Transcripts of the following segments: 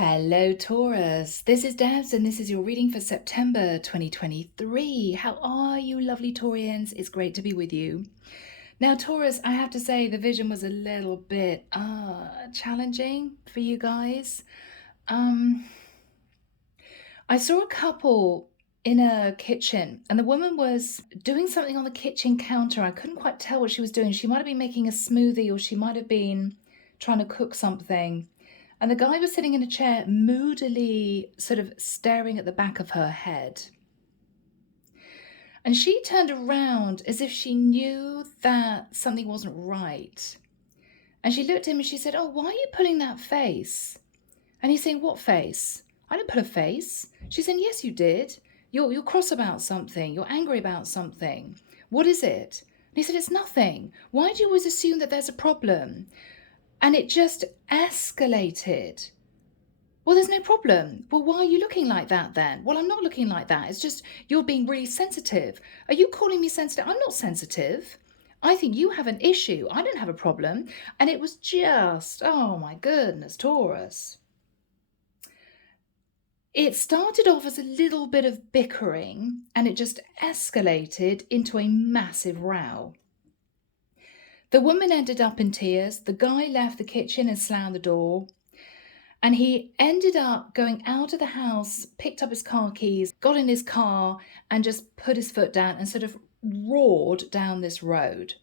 Hello, Taurus. This is Debs, and this is your reading for September 2023. How are you, lovely Taurians? It's great to be with you. Now, Taurus, I have to say the vision was a little bit challenging for you guys. I saw a couple in a kitchen, and the woman was doing something on the kitchen counter. I couldn't quite tell what she was doing. She might have been making a smoothie, or she might have been trying to cook something. And the guy was sitting in a chair, moodily sort of staring at the back of her head. And she turned around as if she knew that something wasn't right. And she looked at him and she said, "Oh, why are you pulling that face?" And he's saying, "What face? I didn't put a face." She's saying, "Yes, you did. You're cross about something. You're angry about something. What is it?" And he said, "It's nothing. Why do you always assume that there's a problem?" And it just escalated. "Well, there's no problem." "Well, why are you looking like that then?" "Well, I'm not looking like that. It's just you're being really sensitive." "Are you calling me sensitive?" "I'm not sensitive. I think you have an issue. I don't have a problem." And it was just, oh my goodness, Taurus. It started off as a little bit of bickering and it just escalated into a massive row. The woman ended up in tears. The guy left the kitchen and slammed the door. And he ended up going out of the house, picked up his car keys, got in his car, and just put his foot down and sort of roared down this road.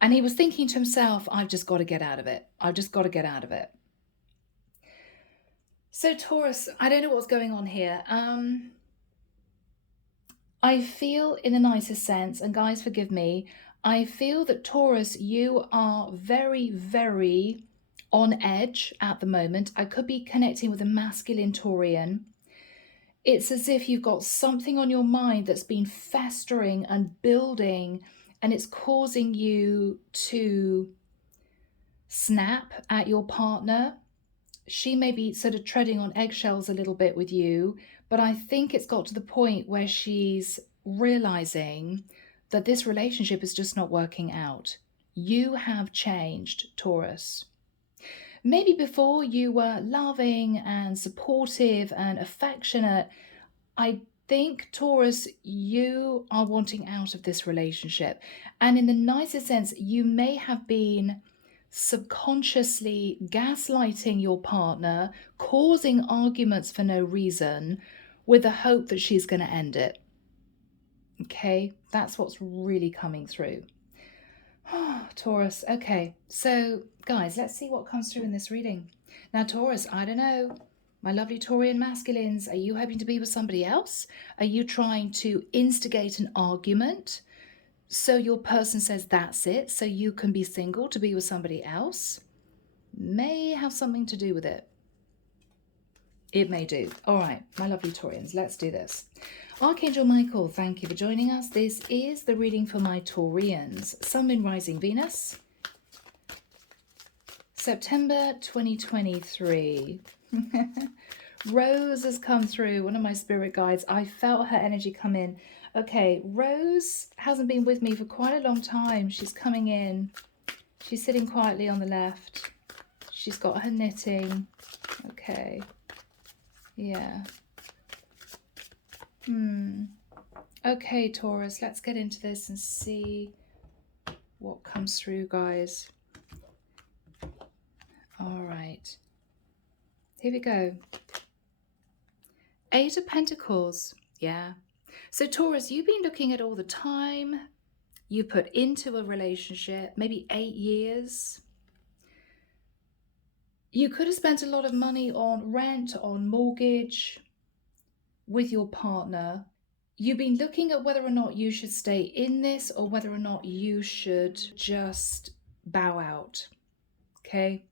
And he was thinking to himself, "I've just got to get out of it. I've just got to get out of it." So Taurus, I don't know what's going on here. I feel in the nicest sense, and guys, forgive me, I feel that Taurus, you are very, very on edge at the moment. I could be connecting with a masculine Taurian. It's as if you've got something on your mind that's been festering and building, and it's causing you to snap at your partner. She may be sort of treading on eggshells a little bit with you, but I think it's got to the point where she's realizing that this relationship is just not working out. You have changed, Taurus. Maybe before you were loving and supportive and affectionate. I think, Taurus, you are wanting out of this relationship. And in the nicest sense, you may have been subconsciously gaslighting your partner, causing arguments for no reason, with the hope that she's going to end it. Okay, that's what's really coming through. Taurus, okay, so guys, let's see what comes through in this reading. Now, Taurus, I don't know, my lovely Taurian masculines, are you hoping to be with somebody else? Are you trying to instigate an argument so your person says that's it, so you can be single to be with somebody else? May have something to do with it. It may do. All right, my lovely Taurians, let's do this. Archangel Michael, thank you for joining us. This is the reading for my Taurians. Sun, Moon, Rising, Venus. September 2023. Rose has come through, one of my spirit guides. I felt her energy come in. Okay, Rose hasn't been with me for quite a long time. She's coming in. She's sitting quietly on the left. She's got her knitting. Okay. Yeah. Okay, Taurus, let's get into this and see what comes through, guys. All right. Here we go. Eight of Pentacles. Yeah. So Taurus, you've been looking at all the time you put into a relationship, maybe 8 years. You could have spent a lot of money on rent, on mortgage with your partner. You've been looking at whether or not you should stay in this or whether or not you should just bow out. Okay?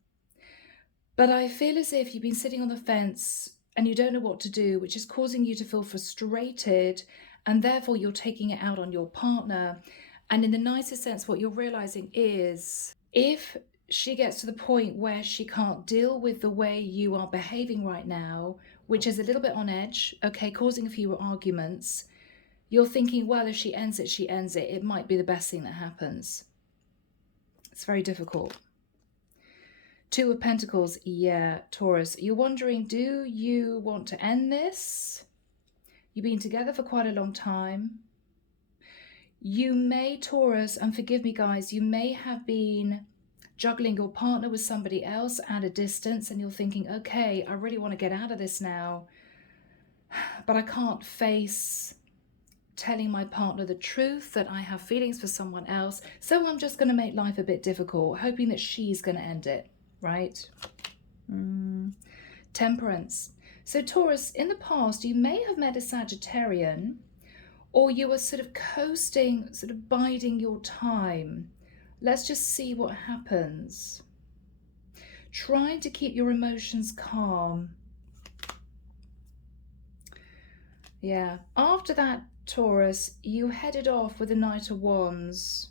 But I feel as if you've been sitting on the fence and you don't know what to do, which is causing you to feel frustrated, and therefore you're taking it out on your partner. And in the nicest sense, what you're realizing is if she gets to the point where she can't deal with the way you are behaving right now, which is a little bit on edge, okay, causing a few arguments, you're thinking, well, if she ends it, she ends it. It might be the best thing that happens. It's very difficult. Two of Pentacles. Yeah, Taurus. You're wondering, do you want to end this? You've been together for quite a long time. You may, Taurus, and forgive me guys, you may have been juggling your partner with somebody else at a distance, and you're thinking, okay, I really want to get out of this now, but I can't face telling my partner the truth that I have feelings for someone else, so I'm just going to make life a bit difficult, hoping that she's going to end it, right? Temperance. So Taurus, in the past, you may have met a Sagittarian, or you were sort of coasting, sort of biding your time. Let's just see what happens. Trying to keep your emotions calm. Yeah. After that, Taurus, you headed off with the Knight of Wands.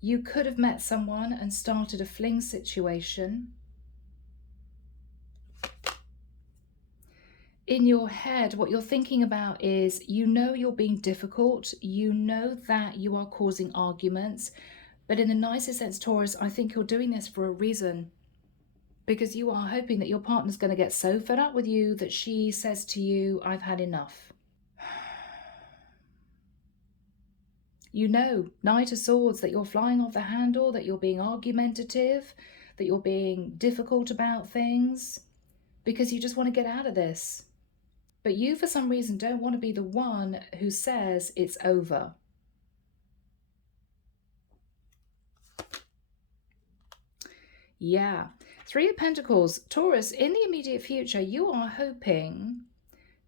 You could have met someone and started a fling situation. In your head, what you're thinking about is, you know you're being difficult, you know that you are causing arguments, but in the nicest sense, Taurus, I think you're doing this for a reason, because you are hoping that your partner's going to get so fed up with you that she says to you, I've had enough. You know, Knight of Swords, that you're flying off the handle, that you're being argumentative, that you're being difficult about things, because you just want to get out of this. But you, for some reason, don't want to be the one who says it's over. Yeah. Three of Pentacles. Taurus, in the immediate future, you are hoping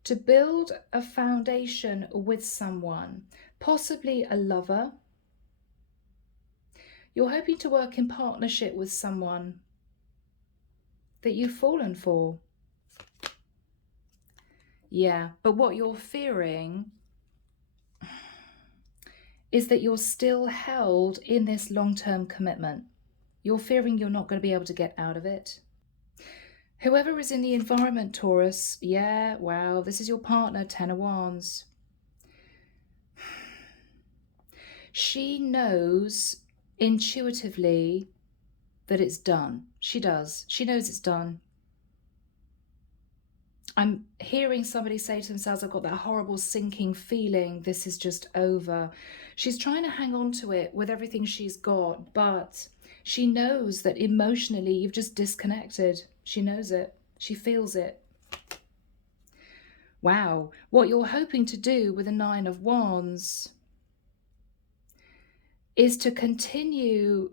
to build a foundation with someone, possibly a lover. You're hoping to work in partnership with someone that you've fallen for. Yeah, but what you're fearing is that you're still held in this long-term commitment. You're fearing you're not going to be able to get out of it. Whoever is in the environment, Taurus, yeah, wow, this is your partner, Ten of Wands. She knows intuitively that it's done. She does. She knows it's done. I'm hearing somebody say to themselves, I've got that horrible sinking feeling, this is just over. She's trying to hang on to it with everything she's got, but she knows that emotionally you've just disconnected. She knows it. She feels it. Wow. What you're hoping to do with the Nine of Wands is to continue,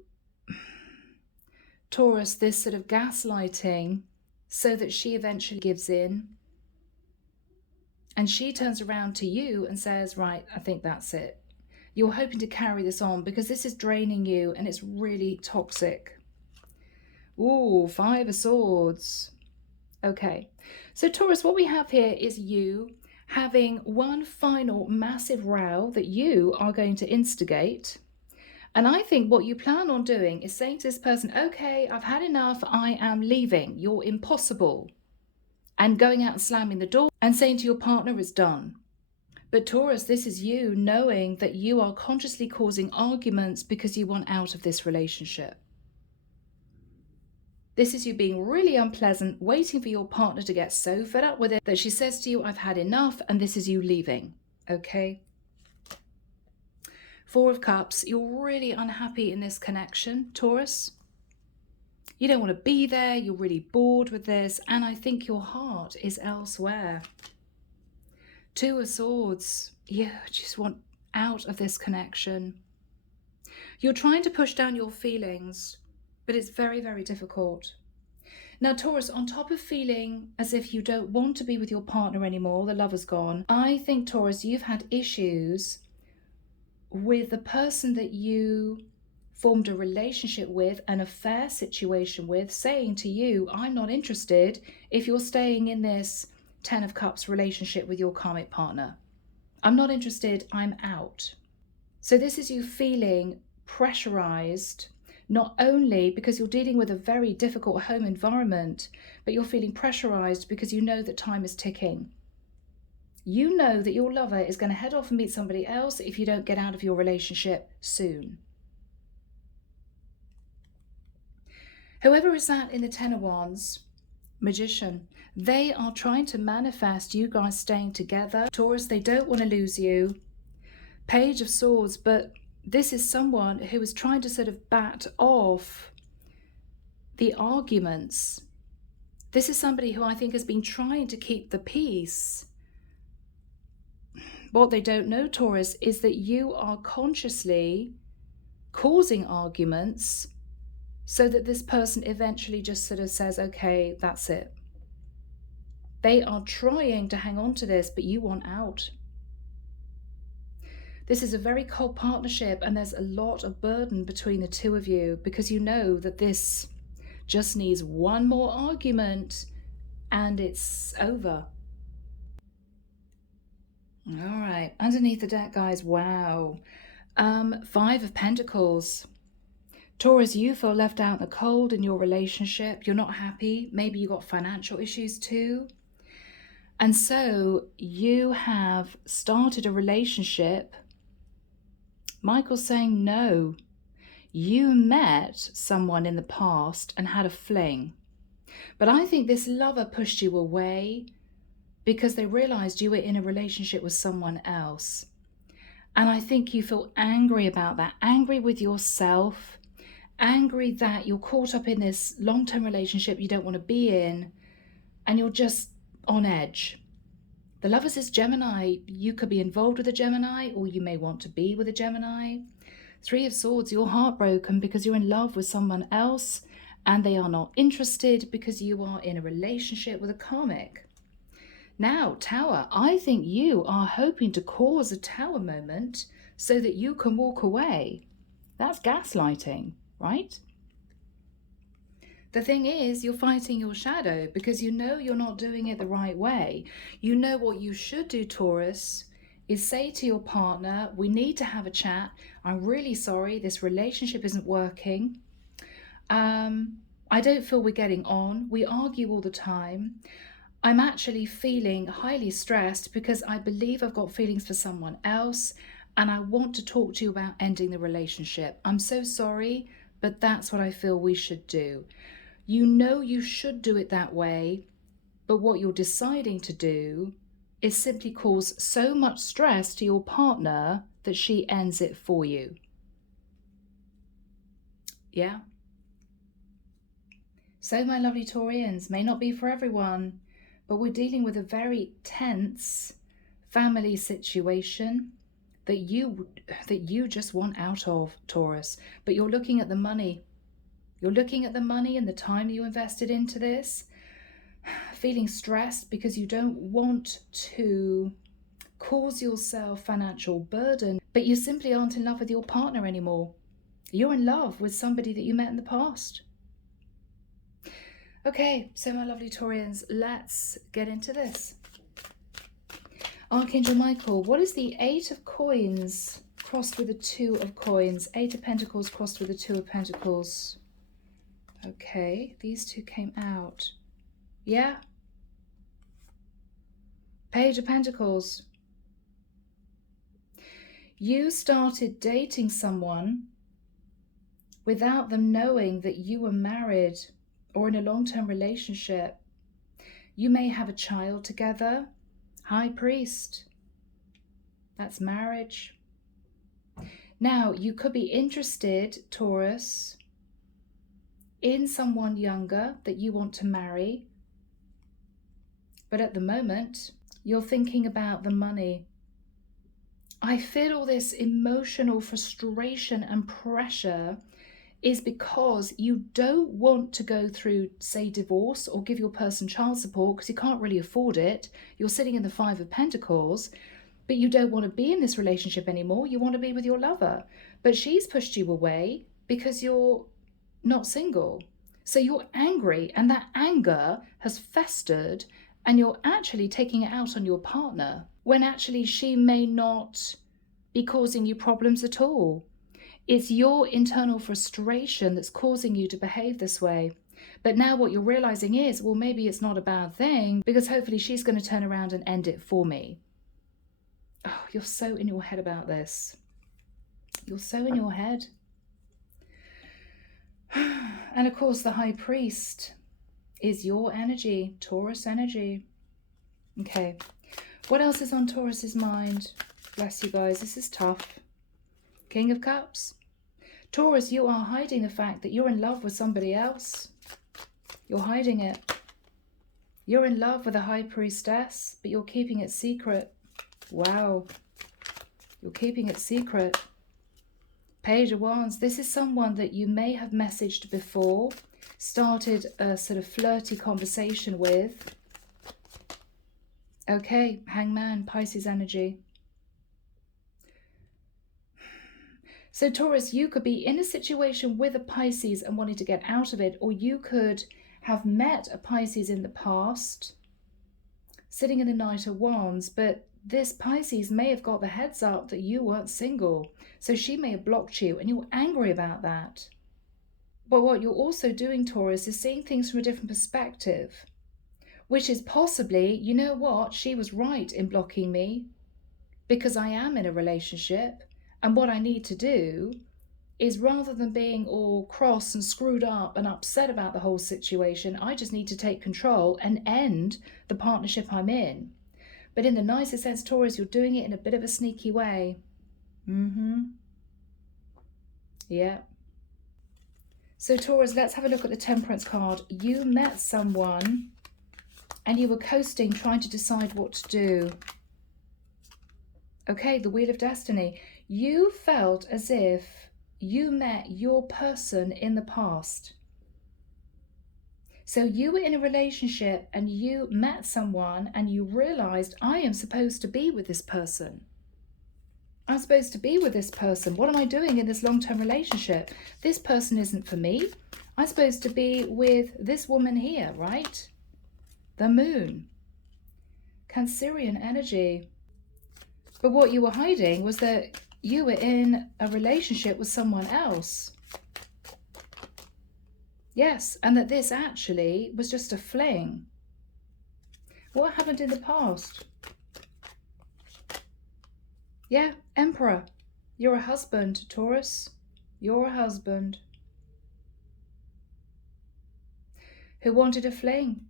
Taurus, this sort of gaslighting, so that she eventually gives in. And she turns around to you and says, right, I think that's it. You're hoping to carry this on because this is draining you and it's really toxic. Ooh, Five of Swords. Okay. So Taurus, what we have here is you having one final massive row that you are going to instigate. And I think what you plan on doing is saying to this person, okay, I've had enough, I am leaving, you're impossible. And going out and slamming the door and saying to your partner, it's done. But Taurus, this is you knowing that you are consciously causing arguments because you want out of this relationship. This is you being really unpleasant, waiting for your partner to get so fed up with it that she says to you, I've had enough, and this is you leaving, okay? Four of Cups, you're really unhappy in this connection, Taurus. You don't want to be there, you're really bored with this, and I think your heart is elsewhere. Two of Swords, you just want out of this connection. You're trying to push down your feelings, but it's very, very difficult. Now, Taurus, on top of feeling as if you don't want to be with your partner anymore, the lover's gone, I think, Taurus, you've had issues with the person that you formed a relationship with, an affair situation with, saying to you, I'm not interested if you're staying in this Ten of Cups relationship with your karmic partner. I'm not interested, I'm out. So this is you feeling pressurized, not only because you're dealing with a very difficult home environment, but you're feeling pressurized because you know that time is ticking. You know that your lover is going to head off and meet somebody else if you don't get out of your relationship soon. Whoever is that in the Ten of Wands, Magician, they are trying to manifest you guys staying together. Taurus, they don't want to lose you. Page of Swords, but this is someone who is trying to sort of bat off the arguments. This is somebody who I think has been trying to keep the peace. What they don't know, Taurus, is that you are consciously causing arguments so that this person eventually just sort of says, okay, that's it. They are trying to hang on to this, but you want out. This is a very cold partnership, and there's a lot of burden between the two of you because you know that this just needs one more argument and it's over. All right, underneath the deck, guys, wow. Five of Pentacles. Taurus, you feel left out in the cold in your relationship. You're not happy. Maybe you got financial issues too. And so you have started a relationship. Michael's saying no. You met someone in the past and had a fling. But I think this lover pushed you away because they realized you were in a relationship with someone else. And I think you feel angry about that, angry with yourself, angry that you're caught up in this long-term relationship you don't want to be in, and you're just on edge. The Lovers is Gemini. You could be involved with a Gemini, or you may want to be with a Gemini. Three of Swords, you're heartbroken because you're in love with someone else and they are not interested because you are in a relationship with a Karmic. Now, Tower, I think you are hoping to cause a Tower moment so that you can walk away. That's gaslighting, right? The thing is, you're fighting your shadow because you know you're not doing it the right way. You know what you should do, Taurus, is say to your partner, we need to have a chat. I'm really sorry, this relationship isn't working. I don't feel we're getting on. We argue all the time. I'm actually feeling highly stressed because I believe I've got feelings for someone else and I want to talk to you about ending the relationship. I'm so sorry, but that's what I feel we should do. You know you should do it that way, but what you're deciding to do is simply cause so much stress to your partner that she ends it for you. Yeah? So, my lovely Taurians, may not be for everyone, but we're dealing with a very tense family situation that you just want out of, Taurus. But you're looking at the money. You're looking at the money and the time you invested into this, feeling stressed because you don't want to cause yourself financial burden, but you simply aren't in love with your partner anymore. You're in love with somebody that you met in the past. Okay, so my lovely Taurians, let's get into this. Archangel Michael, what is the Eight of Coins crossed with the Two of Coins? Eight of Pentacles crossed with the Two of Pentacles. Okay, these two came out. Yeah. Page of Pentacles. You started dating someone without them knowing that you were married or in a long-term relationship. You may have a child together. High Priest. That's marriage. Now, you could be interested, Taurus, in someone younger that you want to marry. But at the moment, you're thinking about the money. I feel all this emotional frustration and pressure is because you don't want to go through, say, divorce or give your person child support because you can't really afford it. You're sitting in the Five of Pentacles, but you don't want to be in this relationship anymore. You want to be with your lover. But she's pushed you away because you're not single. So you're angry, and that anger has festered, and you're actually taking it out on your partner when actually she may not be causing you problems at all. It's your internal frustration that's causing you to behave this way. But now what you're realizing is, well, maybe it's not a bad thing because hopefully she's going to turn around and end it for me. Oh, you're so in your head about this. You're so in your head. And of course, the High Priest is your energy, Taurus energy. Okay, what else is on Taurus's mind? Bless you guys, this is tough. King of Cups. Taurus, you are hiding the fact that you're in love with somebody else. You're hiding it. You're in love with a High Priestess, but you're keeping it secret. Wow. You're keeping it secret. Page of Wands. This is someone that you may have messaged before, started a sort of flirty conversation with. Okay, Hangman, Pisces energy. So Taurus, you could be in a situation with a Pisces and wanting to get out of it, or you could have met a Pisces in the past, sitting in the Knight of Wands, but this Pisces may have got the heads up that you weren't single. So she may have blocked you and you're angry about that. But what you're also doing, Taurus, is seeing things from a different perspective, which is possibly, you know what, she was right in blocking me because I am in a relationship. And what I need to do is, rather than being all cross and screwed up and upset about the whole situation, I just need to take control and end the partnership I'm in. But in the nicest sense, Taurus, you're doing it in a bit of a sneaky way. Yeah. So Taurus, let's have a look at the Temperance card. You met someone and you were coasting, trying to decide what to do. Okay, the Wheel of Destiny. You felt as if you met your person in the past. So you were in a relationship and you met someone and you realized, I am supposed to be with this person. I'm supposed to be with this person. What am I doing in this long-term relationship? This person isn't for me. I'm supposed to be with this woman here, right? The Moon. Cancerian energy. But what you were hiding was that you were in a relationship with someone else. Yes, and that this actually was just a fling. What happened in the past? Yeah, Emperor. You're a husband, Taurus. You're a husband who wanted a fling.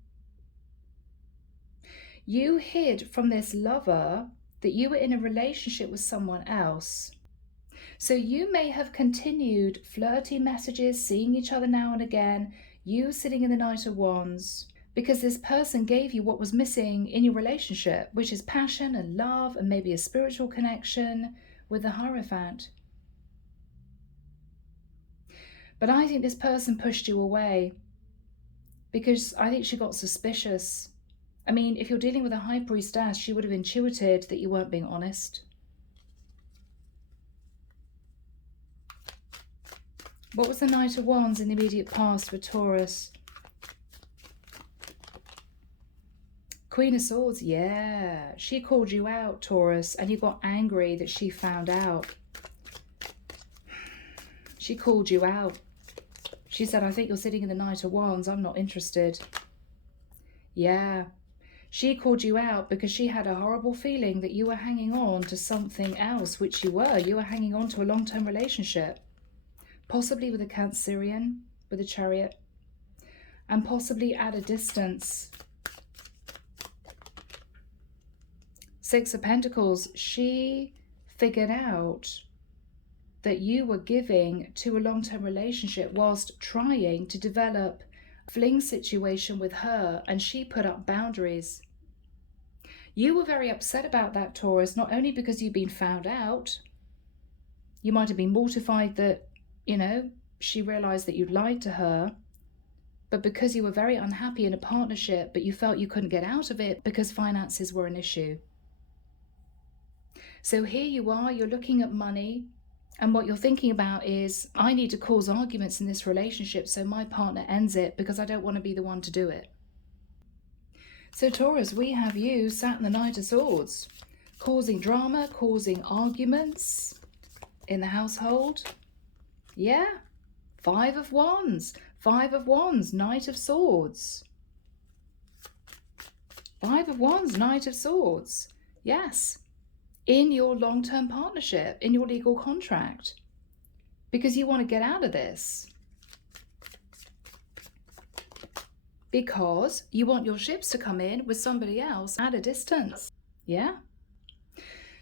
You hid from this lover that you were in a relationship with someone else. So you may have continued flirty messages, seeing each other now and again, you sitting in the Knight of Wands, because this person gave you what was missing in your relationship, which is passion and love and maybe a spiritual connection with the Hierophant. But I think this person pushed you away because I think she got suspicious. I mean, if you're dealing with a High Priestess, she would have intuited that you weren't being honest. What was the Knight of Wands in the immediate past for Taurus? Queen of Swords, yeah. She called you out, Taurus, and you got angry that she found out. She called you out. She said, I think you're sitting in the Knight of Wands. I'm not interested. Yeah. She called you out because she had a horrible feeling that you were hanging on to something else, which you were. You were hanging on to a long-term relationship. Possibly with a Cancerian, with a Chariot. And possibly at a distance. Six of Pentacles. She figured out that you were giving to a long-term relationship whilst trying to develop a fling situation with her, and she put up boundaries. You were very upset about that, Taurus, not only because you've been found out, you might have been mortified that, you know, she realized that you'd lied to her, but because you were very unhappy in a partnership, but you felt you couldn't get out of it because finances were an issue. So here you are, you're looking at money, and what you're thinking about is, I need to cause arguments in this relationship so my partner ends it because I don't want to be the one to do it. So Taurus, we have you sat in the Knight of Swords, causing drama, causing arguments in the household. Yeah, Five of Wands, Five of Wands, Knight of Swords. Five of Wands, Knight of Swords. Yes. In your long-term partnership, in your legal contract, because you want to get out of this. because you want your ships to come in with somebody else at a distance. Yeah.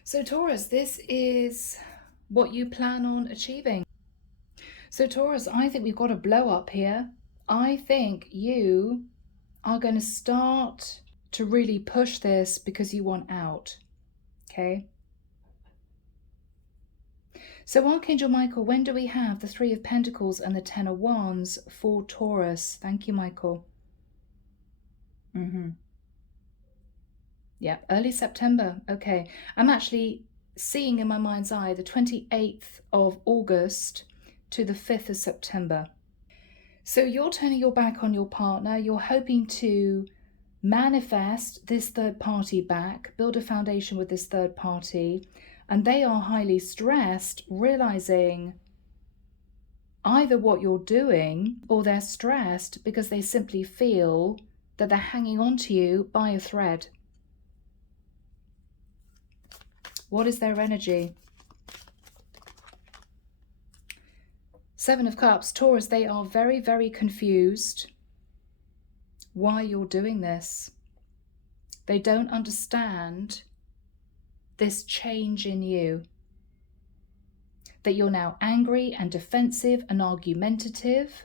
So Taurus, this is what you plan on achieving. So Taurus, I think we've got a blow up here. I think you are going to start to really push this because you want out. Okay. So Archangel Michael, when do we have the Three of Pentacles and the Ten of Wands for Taurus? Thank you, Michael. Yeah, early September. Okay. I'm actually seeing in my mind's eye the 28th of August to the 5th of September. So you're turning your back on your partner. You're hoping to manifest this third party back, build a foundation with this third party, and they are highly stressed, realizing either what you're doing, or they're stressed because they simply feel that they're hanging on to you by a thread. What is their energy? Seven of Cups. Taurus, they are very, very confused why you're doing this. They don't understand this change in you. That you're now angry and defensive and argumentative.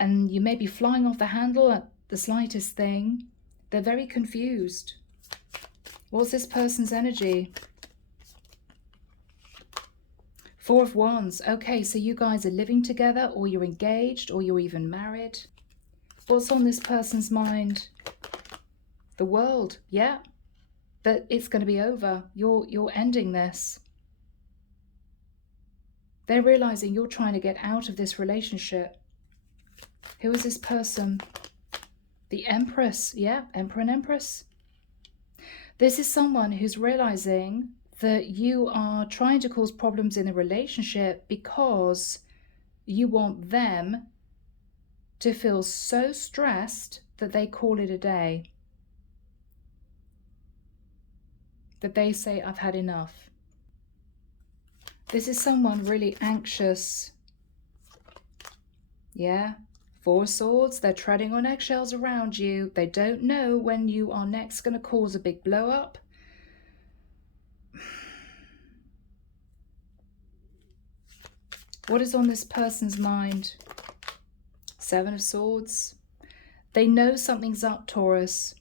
And you may be flying off the handle at the slightest thing. They're very confused. What's this person's energy? Four of Wands. Okay, so you guys are living together, or you're engaged, or you're even married. What's on this person's mind? The World. Yeah, that it's going to be over. You're ending this. They're realizing you're trying to get out of this relationship. Who is this person? The Empress. Yeah, Emperor and Empress. This is someone who's realizing that you are trying to cause problems in a relationship because you want them to feel so stressed that they call it a day. That they say, I've had enough. This is someone really anxious. Yeah. Four of Swords. They're treading on eggshells around you. They don't know when you are next going to cause a big blow up. What is on this person's mind? Seven of Swords. They know something's up, Taurus.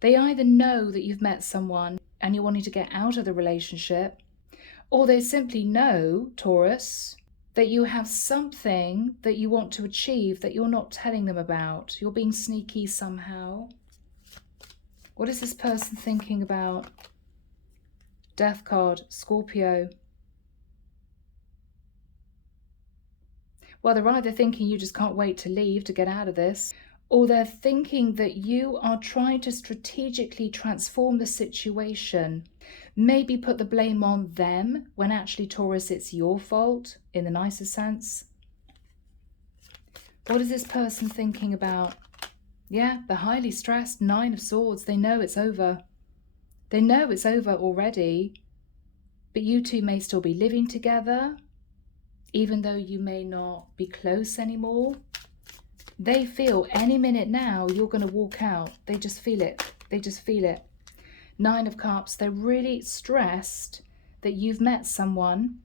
They either know that you've met someone and you're wanting to get out of the relationship, or they simply know, Taurus, that you have something that you want to achieve that you're not telling them about. You're being sneaky somehow. What is this person thinking about? Death card, Scorpio. Well, they're either thinking you just can't wait to leave, to get out of this, or they're thinking that you are trying to strategically transform the situation. Maybe put the blame on them when actually, Taurus, it's your fault in the nicest sense. What is this person thinking about? Yeah, they're highly stressed. Nine of Swords. They know it's over. They know it's over already, but you two may still be living together, even though you may not be close anymore. They feel any minute now you're going to walk out. They just feel it. They just feel it. Nine of Cups. They're really stressed that you've met someone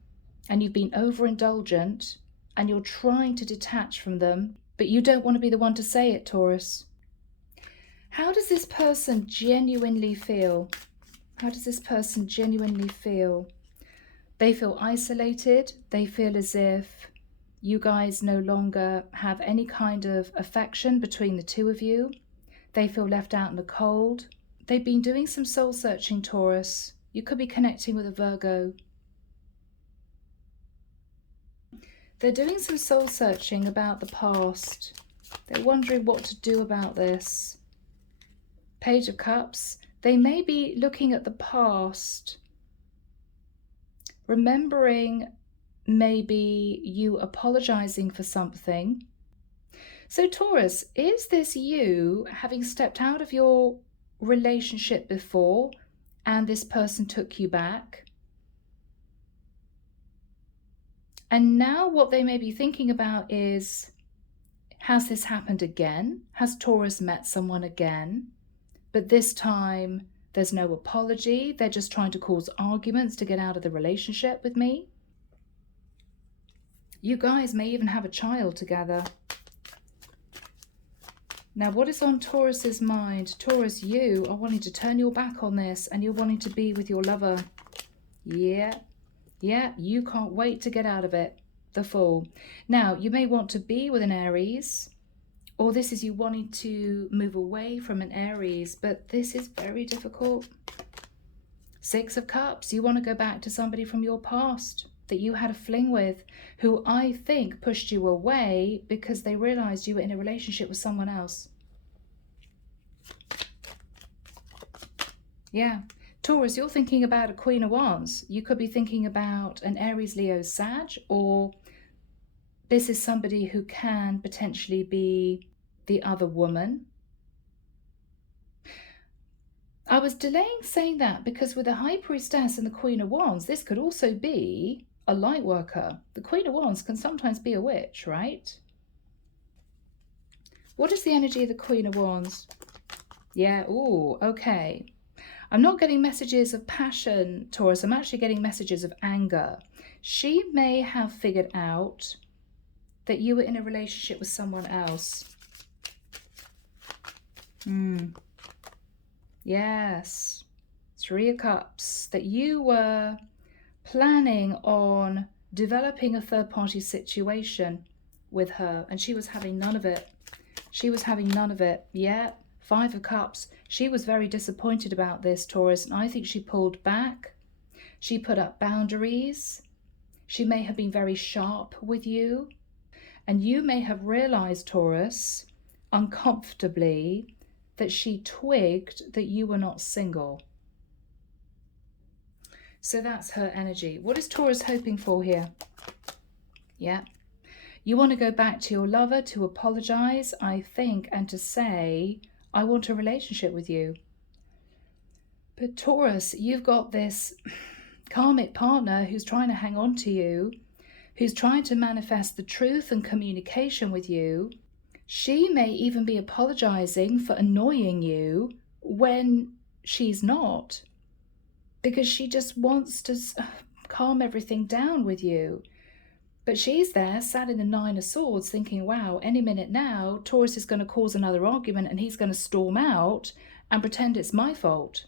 and you've been overindulgent and you're trying to detach from them, but you don't want to be the one to say it, Taurus. How does this person genuinely feel? How does this person genuinely feel? They feel isolated. They feel as if you guys no longer have any kind of affection between the two of you. They feel left out in the cold. They've been doing some soul searching, Taurus. You could be connecting with a Virgo. They're doing some soul searching about the past. They're wondering what to do about this. Page of Cups. They may be looking at the past, remembering maybe you apologizing for something. So Taurus, is this you having stepped out of your relationship before and this person took you back? And now what they may be thinking about is, Has this happened again? Has Taurus met someone again? But this time there's no apology. They're just trying to cause arguments to get out of the relationship with me. You guys may even have a child together. Now, what is on Taurus's mind? Taurus, you are wanting to turn your back on this and you're wanting to be with your lover. Yeah, you can't wait to get out of it. The Fool. Now, you may want to be with an Aries, or this is you wanting to move away from an Aries, but this is very difficult. Six of Cups. You want to go back to somebody from your past that you had a fling with, who I think pushed you away because they realized you were in a relationship with someone else. Yeah. Taurus, you're thinking about a Queen of Wands. You could be thinking about an Aries, Leo, Sag, or this is somebody who can potentially be the other woman. I was delaying saying that because with the High Priestess and the Queen of Wands, this could also be a light worker. The Queen of Wands can sometimes be a witch, right? What is the energy of the Queen of Wands? Yeah, ooh, okay. I'm not getting messages of passion, Taurus. I'm actually getting messages of anger. She may have figured out that you were in a relationship with someone else. Yes. Three of Cups. That you were planning on developing a third-party situation with her, and she was having none of it. She was having none of it. Yeah. Five of Cups. She was very disappointed about this, Taurus, and I think she pulled back. She put up boundaries. She may have been very sharp with you, and you may have realized, Taurus, uncomfortably, that she twigged that you were not single. So that's her energy. What is Taurus hoping for here? Yeah. You want to go back to your lover to apologize, I think, and to say, I want a relationship with you. But Taurus, you've got this karmic partner who's trying to hang on to you, who's trying to manifest the truth and communication with you. She may even be apologizing for annoying you when she's not, because she just wants to calm everything down with you. But she's there, sat in the Nine of Swords, thinking, wow, any minute now, Taurus is going to cause another argument and he's going to storm out and pretend it's my fault.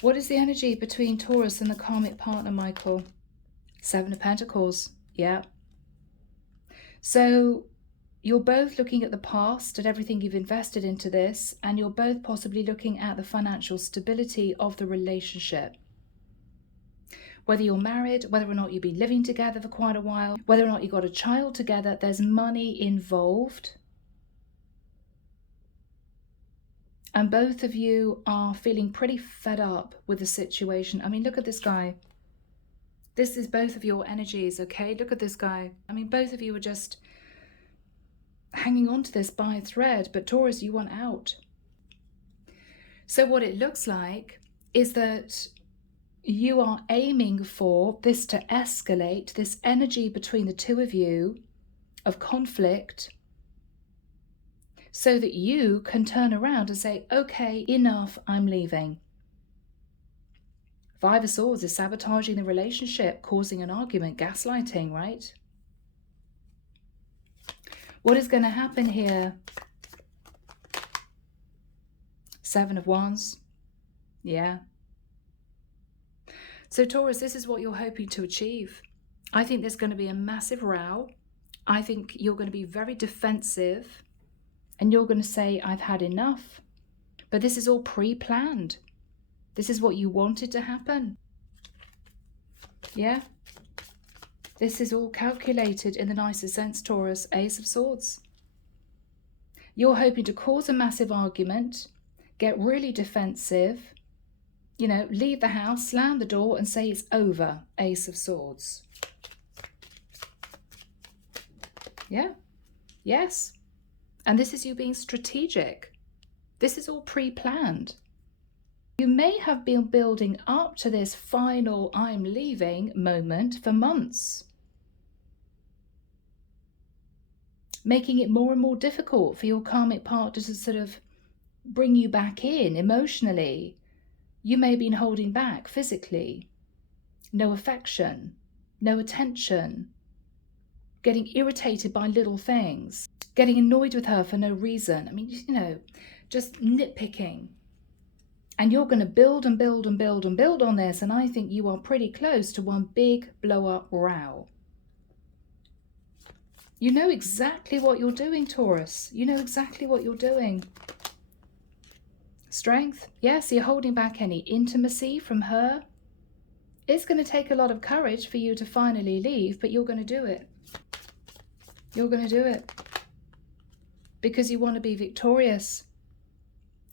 What is the energy between Taurus and the karmic partner, Michael? Seven of Pentacles. Yeah. So you're both looking at the past, at everything you've invested into this, and you're both possibly looking at the financial stability of the relationship. Whether you're married, whether or not you've been living together for quite a while, whether or not you've got a child together, there's money involved. And both of you are feeling pretty fed up with the situation. I mean, look at this guy. This is both of your energies, okay? Look at this guy. I mean, both of you are just hanging on to this by a thread, but Taurus, you want out. So what it looks like is that you are aiming for this to escalate, this energy between the two of you of conflict, so that you can turn around and say, okay, enough, I'm leaving. Five of Swords is sabotaging the relationship, causing an argument, gaslighting, right? What is going to happen here? Seven of Wands. Yeah. So Taurus, this is what you're hoping to achieve. I think there's going to be a massive row. I think you're going to be very defensive and you're going to say, I've had enough. But this is all pre-planned. This is what you wanted to happen. Yeah. This is all calculated in the nicest sense, Taurus. Ace of Swords. You're hoping to cause a massive argument, get really defensive, you know, leave the house, slam the door and say it's over. Ace of Swords. Yeah. Yes. And this is you being strategic. This is all pre-planned. You may have been building up to this final I'm leaving moment for months. making it more and more difficult for your karmic partner to sort of bring you back in emotionally. You may have been holding back physically. No affection, no attention, getting irritated by little things, getting annoyed with her for no reason. I mean, you know, just nitpicking. And you're going to build and build and build and build on this, and I think you are pretty close to one big blow-up row. You know exactly what you're doing, Taurus. You know exactly what you're doing. Strength. Yes, you're holding back any intimacy from her. It's going to take a lot of courage for you to finally leave, but you're going to do it. You're going to do it. Because you want to be victorious.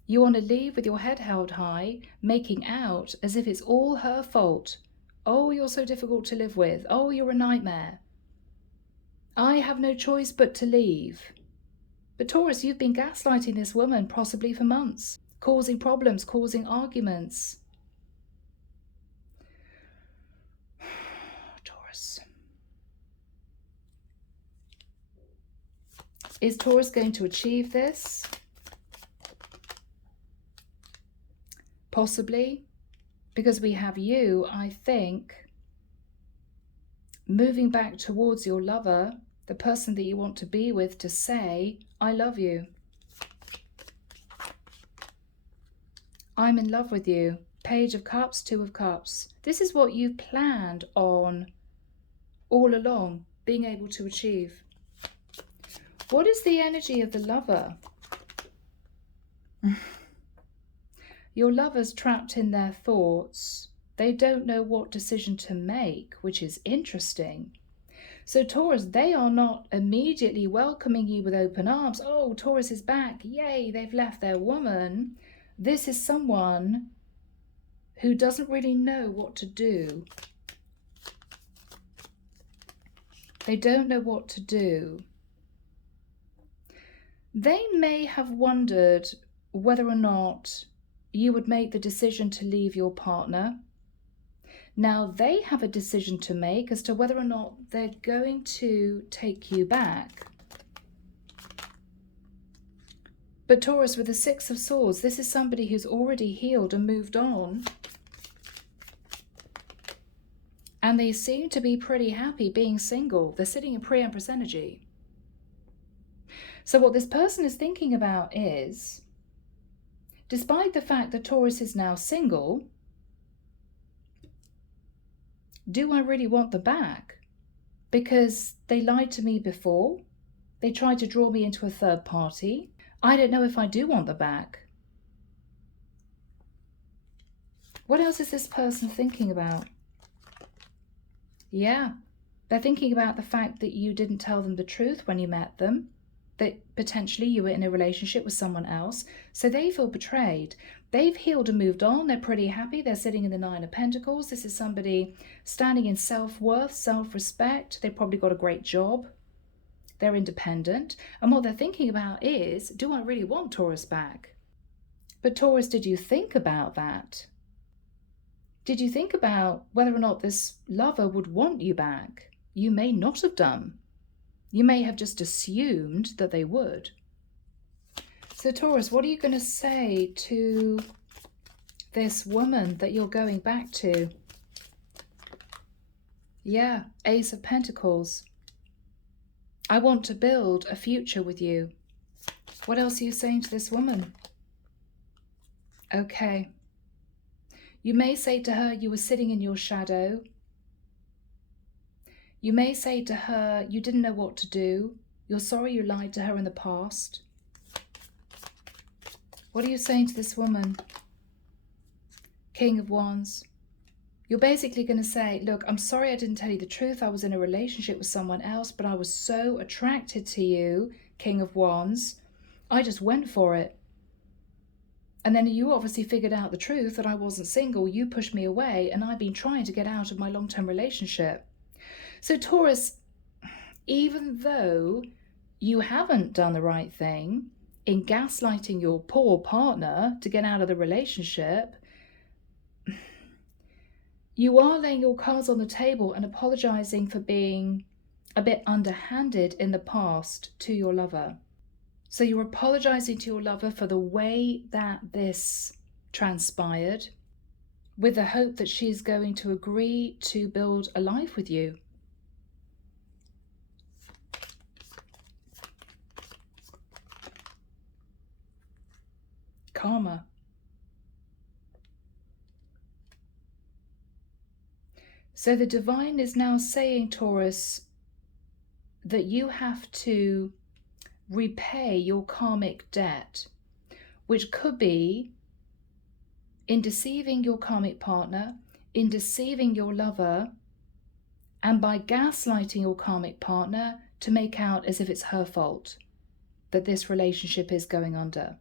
You want to leave with your head held high, making out as if it's all her fault. Oh, you're so difficult to live with. Oh, you're a nightmare. I have no choice but to leave. But Taurus, you've been gaslighting this woman possibly for months, causing problems, causing arguments. Taurus. Is Taurus going to achieve this? Possibly, because we have you, I think, moving back towards your lover, the person that you want to be with, to say, I love you. I'm in love with you. Page of Cups, Two of Cups. This is what you've planned on all along, being able to achieve. What is the energy of the lover? Your lover's trapped in their thoughts. They don't know what decision to make, which is interesting. So Taurus, they are not immediately welcoming you with open arms. Oh, Taurus is back. Yay, they've left their woman. This is someone who doesn't really know what to do. They don't know what to do. They may have wondered whether or not you would make the decision to leave your partner. Now they have a decision to make as to whether or not they're going to take you back. But Taurus, with the Six of Swords, this is somebody who's already healed and moved on. And they seem to be pretty happy being single. They're sitting in pre-Empress energy. So what this person is thinking about is, despite the fact that Taurus is now single, do I really want them back? Because they lied to me before. They tried to draw me into a third party. I don't know if I do want them back. What else is this person thinking about? Yeah, they're thinking about the fact that you didn't tell them the truth when you met them, that potentially you were in a relationship with someone else, so they feel betrayed. They've healed and moved on. They're pretty happy. They're sitting in the Nine of Pentacles. This is somebody standing in self-worth, self-respect. They've probably got a great job. They're independent. And what they're thinking about is, do I really want Taurus back? But Taurus, did you think about that? Did you think about whether or not this lover would want you back? You may not have done. You may have just assumed that they would. So Taurus, what are you going to say to this woman that you're going back to? Yeah, Ace of Pentacles. I want to build a future with you. What else are you saying to this woman? Okay. You may say to her you were sitting in your shadow. You may say to her you didn't know what to do. You're sorry you lied to her in the past. What are you saying to this woman? King of Wands. You're basically going to say, look, I'm sorry I didn't tell you the truth. I was in a relationship with someone else, but I was so attracted to you, King of Wands. I just went for it. And then you obviously figured out the truth that I wasn't single. You pushed me away, and I've been trying to get out of my long-term relationship. So Taurus, even though you haven't done the right thing in gaslighting your poor partner to get out of the relationship, you are laying your cards on the table and apologizing for being a bit underhanded in the past to your lover. So you're apologizing to your lover for the way that this transpired, with the hope that she's going to agree to build a life with you. Karma. So the divine is now saying, Taurus, that you have to repay your karmic debt, which could be in deceiving your karmic partner, in deceiving your lover, and by gaslighting your karmic partner to make out as if it's her fault that this relationship is going under.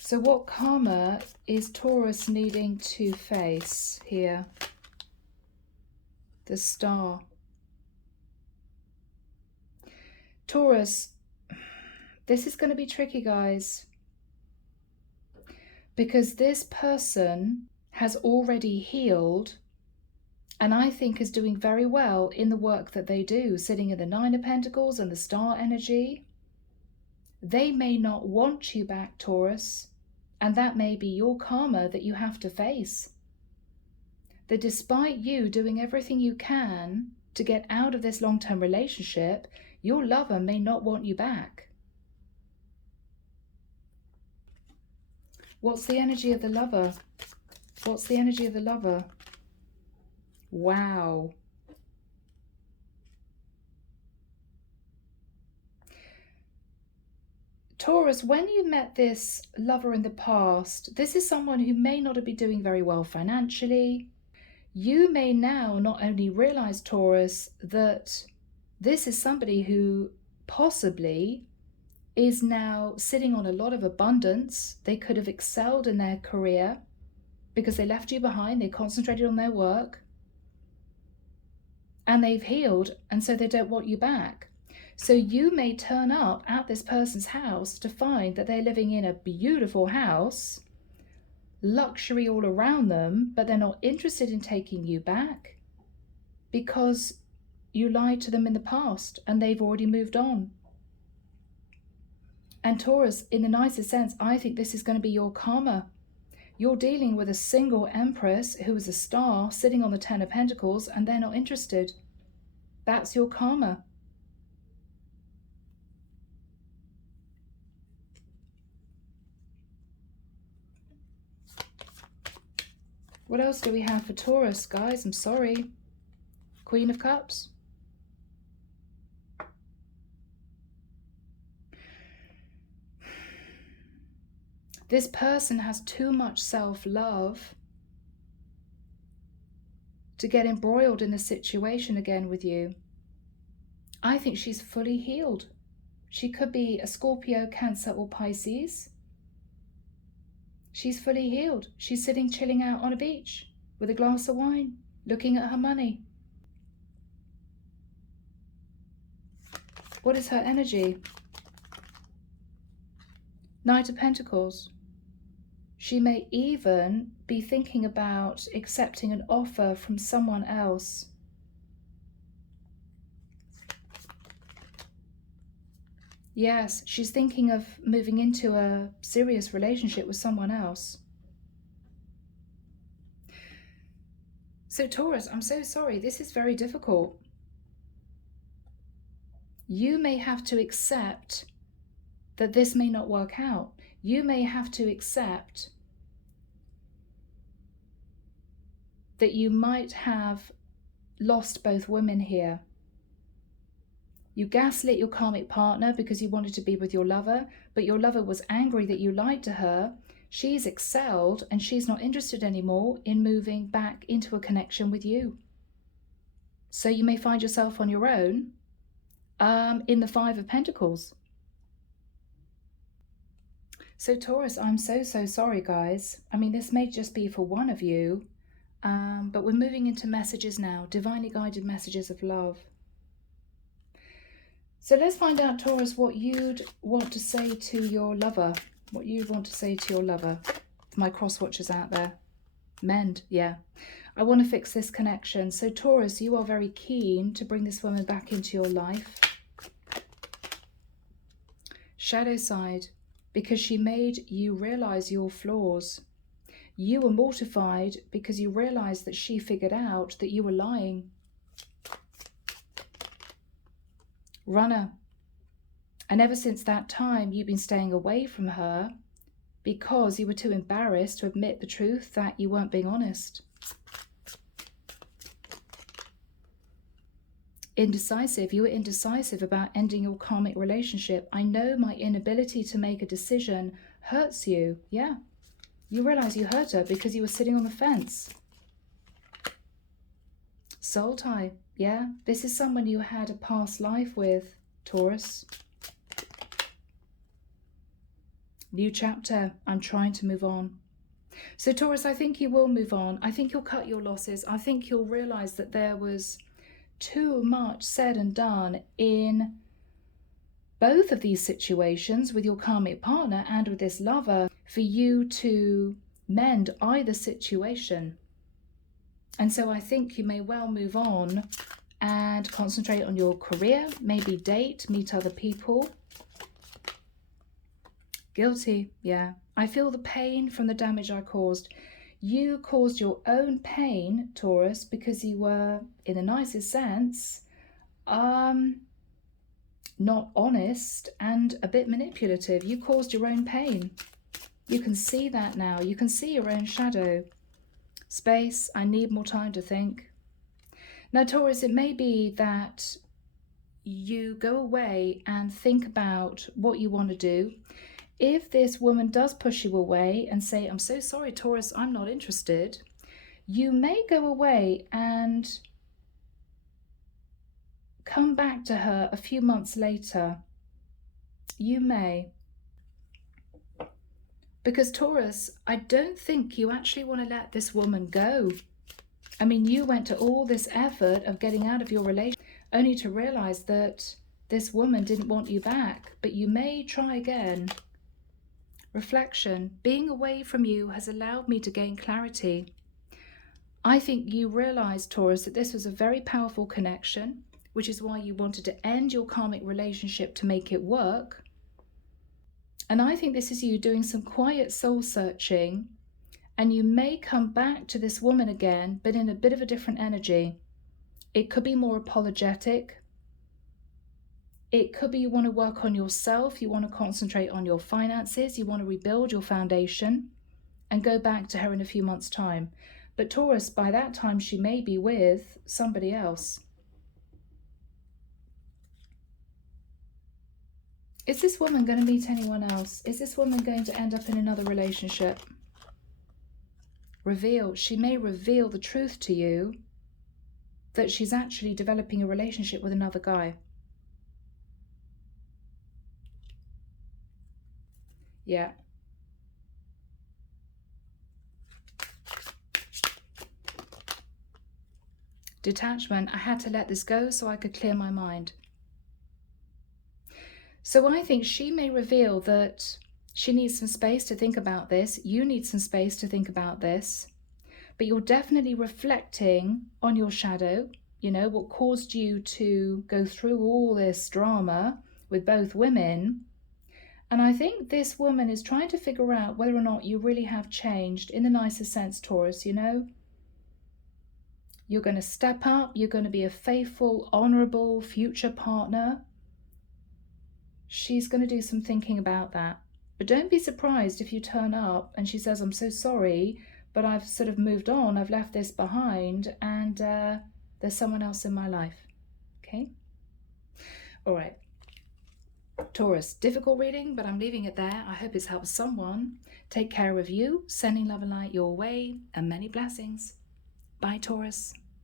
So what karma is Taurus needing to face here? The Star. Taurus, this is going to be tricky, guys, because this person has already healed, and I think is doing very well in the work that they do, sitting in the Nine of Pentacles and the Star energy. They may not want you back, Taurus, and that may be your karma that you have to face. That despite you doing everything you can to get out of this long-term relationship, your lover may not want you back. What's the energy of the lover? What's the energy of the lover? Wow. Taurus, when you met this lover in the past, this is someone who may not be doing very well financially. You may now not only realize, Taurus, that this is somebody who possibly is now sitting on a lot of abundance. They could have excelled in their career because they left you behind. They concentrated on their work and they've healed, and so they don't want you back. So you may turn up at this person's house to find that they're living in a beautiful house, luxury all around them, but they're not interested in taking you back because you lied to them in the past and they've already moved on. And Taurus, in the nicest sense, I think this is going to be your karma. You're dealing with a single empress who is a star sitting on the Ten of Pentacles, and they're not interested. That's your karma. What else do we have for Taurus, guys? I'm sorry. Queen of Cups. This person has too much self-love to get embroiled in the situation again with you. I think she's fully healed. She could be a Scorpio, Cancer, or Pisces. She's fully healed. She's sitting chilling out on a beach with a glass of wine, looking at her money. What is her energy? Knight of Pentacles. She may even be thinking about accepting an offer from someone else. Yes, she's thinking of moving into a serious relationship with someone else. So Taurus, I'm so sorry. This is very difficult. You may have to accept that this may not work out. You may have to accept that you might have lost both women here. You gaslit your karmic partner because you wanted to be with your lover, but your lover was angry that you lied to her. She's excelled and she's not interested anymore in moving back into a connection with you. So you may find yourself on your own in the Five of Pentacles. So Taurus, I'm so sorry, guys. I mean, this may just be for one of you, but we're moving into messages now, divinely guided messages of love. So let's find out, Taurus, what you'd want to say to your lover. What you'd want to say to your lover. For my cross watchers out there. Mend, yeah. I want to fix this connection. So Taurus, you are very keen to bring this woman back into your life. Shadow side, because she made you realize your flaws. You were mortified because you realized that she figured out that you were lying. Runner. And ever since that time, you've been staying away from her because you were too embarrassed to admit the truth that you weren't being honest. Indecisive. You were indecisive about ending your karmic relationship. I know my inability to make a decision hurts you. Yeah. You realize you hurt her because you were sitting on the fence. Soul tie. Yeah. This is someone you had a past life with, Taurus. New chapter. I'm trying to move on. So Taurus, I think you will move on. I think you'll cut your losses. I think you'll realize that there was too much said and done in both of these situations with your karmic partner and with this lover for you to mend either situation. And so I think you may well move on and concentrate on your career, maybe date, meet other people. Guilty, yeah. I feel the pain from the damage I caused. You caused your own pain, Taurus, because you were, in the nicest sense, not honest and a bit manipulative. You caused your own pain. You can see that now. You can see your own shadow. Space, I need more time to think. Now, Taurus, it may be that you go away and think about what you want to do. If this woman does push you away and say, I'm so sorry, Taurus, I'm not interested, you may go away and come back to her a few months later. You may. Because Taurus, I don't think you actually want to let this woman go. I mean, you went to all this effort of getting out of your relationship only to realize that this woman didn't want you back, but you may try again. Reflection. Being away from you has allowed me to gain clarity. I think you realized, Taurus, that this was a very powerful connection, which is why you wanted to end your karmic relationship to make it work. And I think this is you doing some quiet soul searching, and you may come back to this woman again, but in a bit of a different energy. It could be more apologetic. It could be you want to work on yourself, you want to concentrate on your finances, you want to rebuild your foundation and go back to her in a few months' time. But Taurus, by that time, she may be with somebody else. Is this woman going to meet anyone else? Is this woman going to end up in another relationship? Reveal. She may reveal the truth to you that she's actually developing a relationship with another guy. Yeah. Detachment. I had to let this go so I could clear my mind. So I think she may reveal that she needs some space to think about this. You need some space to think about this. But you're definitely reflecting on your shadow, you know, what caused you to go through all this drama with both women. And I think this woman is trying to figure out whether or not you really have changed in the nicest sense, Taurus, you know. You're going to step up. You're going to be a faithful, honorable future partner. She's going to do some thinking about that. But don't be surprised if you turn up and she says, I'm so sorry, but I've sort of moved on. I've left this behind and there's someone else in my life. Okay? All right. Taurus, difficult reading, but I'm leaving it there. I hope it's helped someone. Take care of you, sending love and light your way, and many blessings. Bye, Taurus.